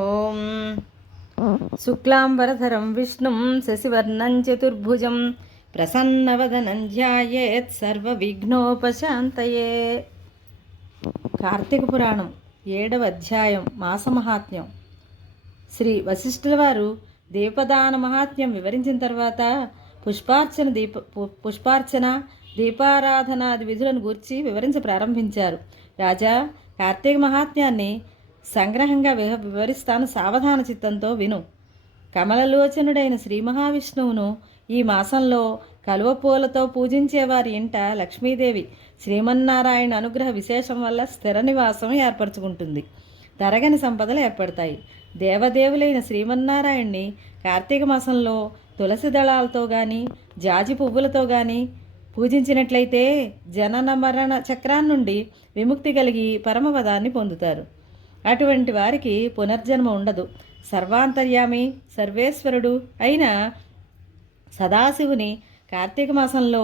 ఓం శుక్లాంబరధరం విష్ణుం శశివర్ణం చతుర్భుజం ప్రసన్నవదనం ధ్యాయేత్ సర్వవిఘ్నోపశాంతయే. కార్తీక పురాణం 7వ అధ్యాయం మాసమహాత్మ్యం. శ్రీ వశిష్ఠుల వారు దీపదాన మహాత్మ్యం వివరించిన తర్వాత పుష్పార్చన దీపారాధనాది విధులను గూర్చి వివరించ ప్రారంభించారు. రాజా, కార్తీక మహాత్మ్యాన్ని సంగ్రహంగా వివరిస్తాను, సావధాన చిత్తంతో విను. కమలలోచనుడైన శ్రీ మహావిష్ణువును ఈ మాసంలో కలువపూలతో పూజించేవారి ఇంట లక్ష్మీదేవి శ్రీమన్నారాయణ అనుగ్రహ విశేషం వల్ల స్థిర నివాసం ఏర్పరచుకుంటుంది. తరగని సంపదలు ఏర్పడతాయి. దేవదేవులైన శ్రీమన్నారాయణ్ణి కార్తీక మాసంలో తులసి దళాలతో కానీ జాజి పువ్వులతో కానీ పూజించినట్లయితే జనన మరణ చక్రాన్నుండి విముక్తి కలిగి పరమపదాన్ని పొందుతారు. అటువంటి వారికి పునర్జన్మ ఉండదు. సర్వాంతర్యామి సర్వేశ్వరుడు అయిన సదాశివుని కార్తీక మాసంలో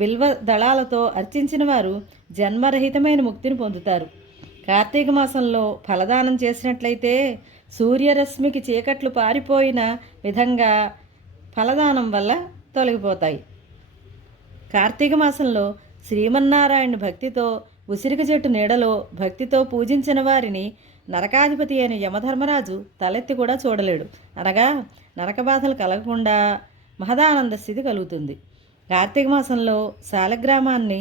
బిల్వ దళాలతో అర్చించిన వారు జన్మరహితమైన ముక్తిని పొందుతారు. కార్తీక మాసంలో ఫలదానం చేసినట్లయితే సూర్యరశ్మికి చీకట్లు పారిపోయిన విధంగా ఫలదానం వల్ల తొలగిపోతాయి. కార్తీక మాసంలో శ్రీమన్నారాయణ భక్తితో ఉసిరిక చెట్టు నీడలో భక్తితో పూజించిన వారిని నరకాధిపతి అయిన యమధర్మరాజు తలెత్తి కూడా చూడలేడు. అనగా నరక బాధలు కలగకుండా మహదానంద స్థితి కలుగుతుంది. కార్తీక మాసంలో శాలగ్రామాన్ని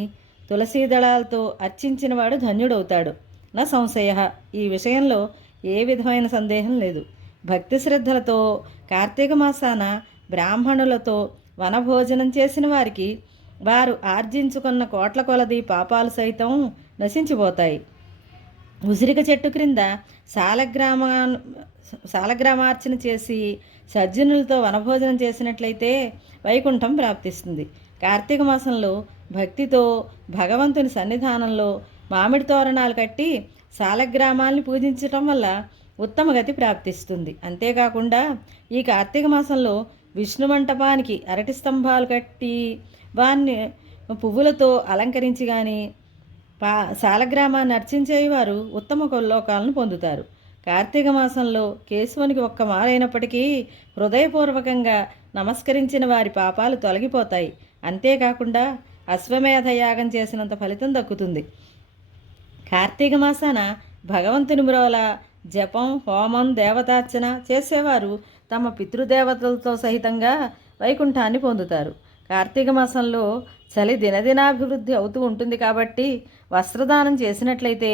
తులసీ దళాలతో అర్చించినవాడు ధన్యుడవుతాడు. నా సంశయ. ఈ విషయంలో ఏ విధమైన సందేహం లేదు. భక్తి శ్రద్ధలతో కార్తీక మాసాన బ్రాహ్మణులతో వనభోజనం చేసిన వారికి వారు ఆర్జించుకున్న కోట్ల కొలది పాపాలు సైతం నశించిపోతాయి. ఉసిరిక చెట్టు క్రింద శాలగ్రామార్చన చేసి సజ్జనులతో వనభోజనం చేసినట్లయితే వైకుంఠం ప్రాప్తిస్తుంది. కార్తీక మాసంలో భక్తితో భగవంతుని సన్నిధానంలో మామిడి తోరణాలు కట్టి శాలగ్రామాల్ని పూజించటం వల్ల ఉత్తమ గతి ప్రాప్తిస్తుంది. అంతేకాకుండా ఈ కార్తీక మాసంలో విష్ణు మంటపానికి అరటి స్తంభాలు కట్టి వారిని పువ్వులతో అలంకరించి కానీ శాలగ్రామాన్ని అర్చించేవారు ఉత్తమ లోకాలను పొందుతారు. కార్తీక మాసంలో కేశవునికి ఒక్క మారైనప్పటికీ హృదయపూర్వకంగా నమస్కరించిన వారి పాపాలు తొలగిపోతాయి. అంతేకాకుండా అశ్వమేధ యాగం చేసినంత ఫలితం దక్కుతుంది. కార్తీక మాసాన భగవంతుని మ్రోల జపం, హోమం, దేవతార్చన చేసేవారు తమ పితృదేవతలతో సహితంగా వైకుంఠాన్ని పొందుతారు. కార్తీక మాసంలో చలి దినదినాభివృద్ధి అవుతూ ఉంటుంది కాబట్టి వస్త్రదానం చేసినట్లయితే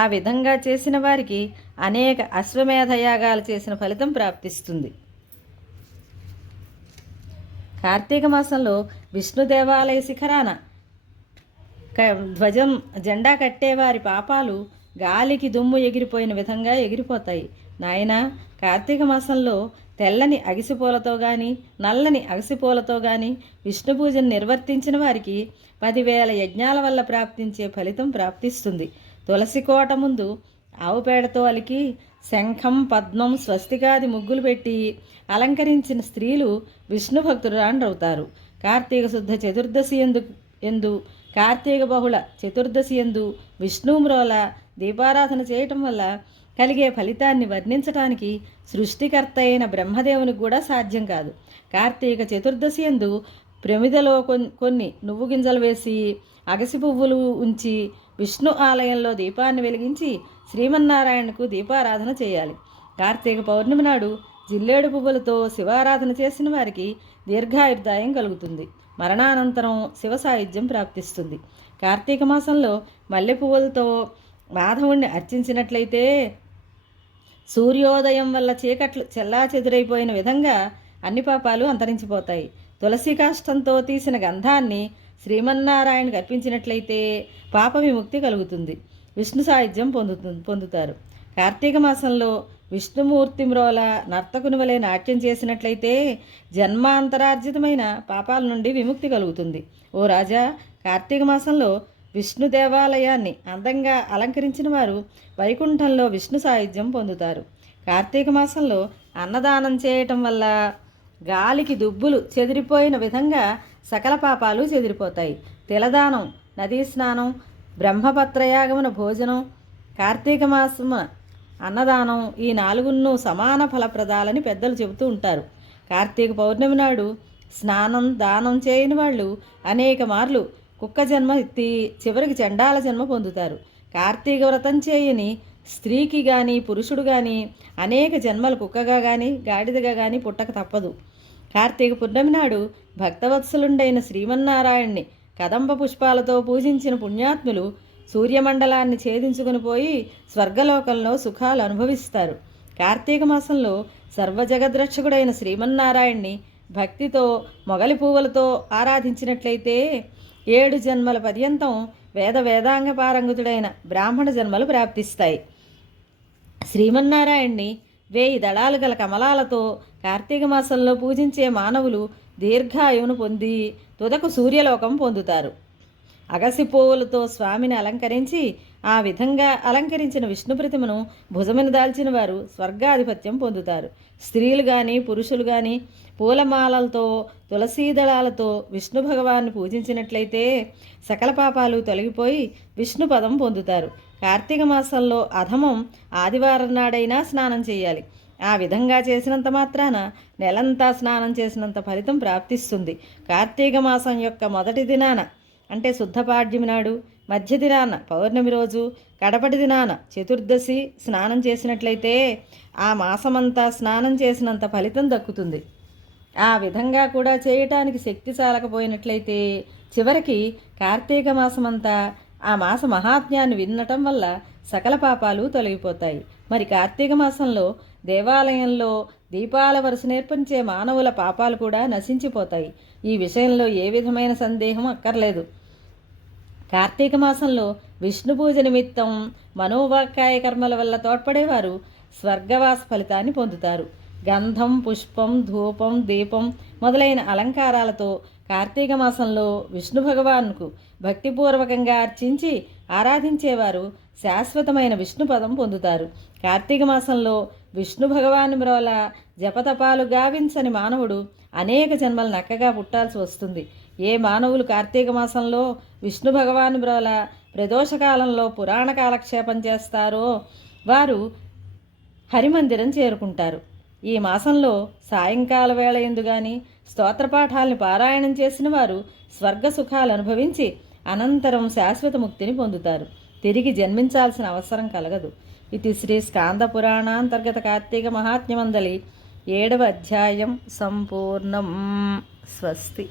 ఆ విధంగా చేసిన వారికి అనేక అశ్వమేధయాగాలు చేసిన ఫలితం ప్రాప్తిస్తుంది. కార్తీక మాసంలో విష్ణు దేవాలయ శిఖరాన జెండా కట్టేవారి పాపాలు గాలికి దుమ్ము ఎగిరిపోయిన విధంగా ఎగిరిపోతాయి. నాయన, కార్తీక మాసంలో తెల్లని అగసిపూలతో కానీ నల్లని అగసిపూలతో కానీ విష్ణు పూజను నిర్వర్తించిన వారికి 10,000 యజ్ఞాల వల్ల ప్రాప్తించే ఫలితం ప్రాప్తిస్తుంది. తులసి కోట ముందు ఆవు పేడతో అలికి శంఖం, పద్మం, స్వస్తికాది ముగ్గులు పెట్టి అలంకరించిన స్త్రీలు విష్ణు భక్తురాండ్రవుతారు. కార్తీక శుద్ధ చతుర్దశి ఎందు కార్తీక బహుళ చతుర్దశి ఎందు విష్ణుమ్రోల దీపారాధన చేయటం వల్ల కలిగే ఫలితాన్ని వర్ణించటానికి సృష్టికర్త అయిన బ్రహ్మదేవునికి కూడా సాధ్యం కాదు. కార్తీక చతుర్దశి యందు ప్రమిదలో కొన్ని నువ్వు గింజలు వేసి అగసి పువ్వులు ఉంచి విష్ణు ఆలయంలో దీపాన్ని వెలిగించి శ్రీమన్నారాయణకు దీపారాధన చేయాలి. కార్తీక పౌర్ణమి నాడు జిల్లేడు పువ్వులతో శివారాధన చేసిన వారికి దీర్ఘాయుర్దాయం కలుగుతుంది. మరణానంతరం శివ సాయుధ్యం ప్రాప్తిస్తుంది. కార్తీక మాసంలో మల్లె పువ్వులతో మాధవుణ్ణి అర్చించినట్లయితే సూర్యోదయం వల్ల చీకట్లు చెల్లాచెదురైపోయిన విధంగా అన్ని పాపాలు అంతరించిపోతాయి. తులసి కాష్టంతో తీసిన గంధాన్ని శ్రీమన్నారాయణకు అర్పించినట్లయితే పాప విముక్తి కలుగుతుంది. విష్ణు సాయుధ్యం పొందుతారు. కార్తీక మాసంలో విష్ణుమూర్తి మ్రోల నర్తకుని వలె నాట్యం చేసినట్లయితే జన్మాంతరార్జితమైన పాపాల నుండి విముక్తి కలుగుతుంది. ఓ రాజా, కార్తీక మాసంలో విష్ణు దేవాలయాన్ని అందంగా అలంకరించిన వారు వైకుంఠంలో విష్ణు సాయుధ్యం పొందుతారు. కార్తీక మాసంలో అన్నదానం చేయటం వల్ల గాలికి దుబ్బులు చెదిరిపోయిన విధంగా సకల పాపాలు చెదిరిపోతాయి. తిలదానం, నదీ స్నానం, బ్రహ్మపత్రయాగమున భోజనం, కార్తీక మాసమున అన్నదానం ఈ నాలుగును సమాన ఫలప్రదాలని పెద్దలు చెబుతూ ఉంటారు. కార్తీక పౌర్ణమి నాడు స్నానం దానం చేయని వాళ్ళు అనేక మార్లు కుక్క జన్మ ఎత్తి చివరికి చండాల జన్మ పొందుతారు. కార్తీక వ్రతం చేయని స్త్రీకి కానీ పురుషుడు కానీ అనేక జన్మలు కుక్కగా కానీ గాడిదగా కానీ పుట్టక తప్పదు. కార్తీక పూర్ణమి నాడు భక్తవత్సలుండైన శ్రీమన్నారాయణ్ణి కదంబ పుష్పాలతో పూజించిన పుణ్యాత్ములు సూర్యమండలాన్ని ఛేదించుకుని పోయి స్వర్గలోకంలో సుఖాలు అనుభవిస్తారు. కార్తీక మాసంలో సర్వజగద్రక్షకుడైన శ్రీమన్నారాయణ్ణి భక్తితో మొగలి పువ్వులతో ఆరాధించినట్లయితే 7 జన్మల పర్యంతం వేదాంగ పారంగుతుడైన బ్రాహ్మణ జన్మలు ప్రాప్తిస్తాయి. శ్రీమన్నారాయణ్ణి 1000 దళాలు గల కమలాలతో కార్తీక మాసంలో పూజించే మానవులు దీర్ఘాయువును పొంది తుదకు సూర్యలోకం పొందుతారు. అగసి పువ్వులతో స్వామిని అలంకరించి ఆ విధంగా అలంకరించిన విష్ణు ప్రతిమను భుజమున దాల్చిన వారు స్వర్గాధిపత్యం పొందుతారు. స్త్రీలు కానీ పురుషులు కానీ పూలమాలలతో తులసీదళాలతో విష్ణు భగవాన్ని పూజించినట్లయితే సకల పాపాలు తొలగిపోయి విష్ణు పదం పొందుతారు. కార్తీక మాసంలో అధమం ఆదివారం నాడైనా స్నానం చేయాలి. ఆ విధంగా చేసినంత మాత్రాన నెలంతా స్నానం చేసినంత ఫలితం ప్రాప్తిస్తుంది. కార్తీక మాసం యొక్క మొదటి దినాన అంటే శుద్ధపాడ్యమి నాడు, మధ్య దినాన పౌర్ణమి రోజు, కడపటి దినాన చతుర్దశి స్నానం చేసినట్లయితే ఆ మాసమంతా స్నానం చేసినంత ఫలితం దక్కుతుంది. ఆ విధంగా కూడా చేయటానికి శక్తి చాలకపోయినట్లయితే చివరికి కార్తీక మాసమంతా ఆ మాస మహాత్మ్యాన్ని వినటం వల్ల సకల పాపాలు తొలగిపోతాయి. మరి కార్తీక మాసంలో దేవాలయంలో దీపాల వరుస నేర్పించే మానవుల పాపాలు కూడా నశించిపోతాయి. ఈ విషయంలో ఏ విధమైన సందేహం అక్కర్లేదు. కార్తీక మాసంలో విష్ణు పూజ నిమిత్తం మనోవాక్కాయ కర్మల వల్ల తోడ్పడేవారు స్వర్గవాస ఫలితాన్ని పొందుతారు. గంధం, పుష్పం, ధూపం, దీపం మొదలైన అలంకారాలతో కార్తీక మాసంలో విష్ణు భగవాన్కు భక్తిపూర్వకంగా అర్చించి ఆరాధించేవారు శాశ్వతమైన విష్ణు పదం పొందుతారు. కార్తీక మాసంలో విష్ణు భగవాను మ్రోల జపతపాలు గావించని మానవుడు అనేక జన్మలు నక్కగా పుట్టాల్సి వస్తుంది. ఏ మానవులు కార్తీక మాసంలో విష్ణు భగవాను మ్రోల ప్రదోషకాలంలో పురాణ కాలక్షేపం చేస్తారో వారు హరిమందిరం చేరుకుంటారు. ఈ మాసంలో సాయంకాల వేళ ఎందు గాని స్తోత్రపాఠాలను పారాయణం చేసిన వారు స్వర్గ సుఖాలు అనుభవించి అనంతరం శాశ్వత ముక్తిని పొందుతారు. తిరిగి జన్మించాల్సిన అవసరం కలగదు. ఇది శ్రీ స్కాంద పురాణాంతర్గత కార్తీక మహాత్మ్యమందలి 7వ అధ్యాయం సంపూర్ణం. స్వస్తి.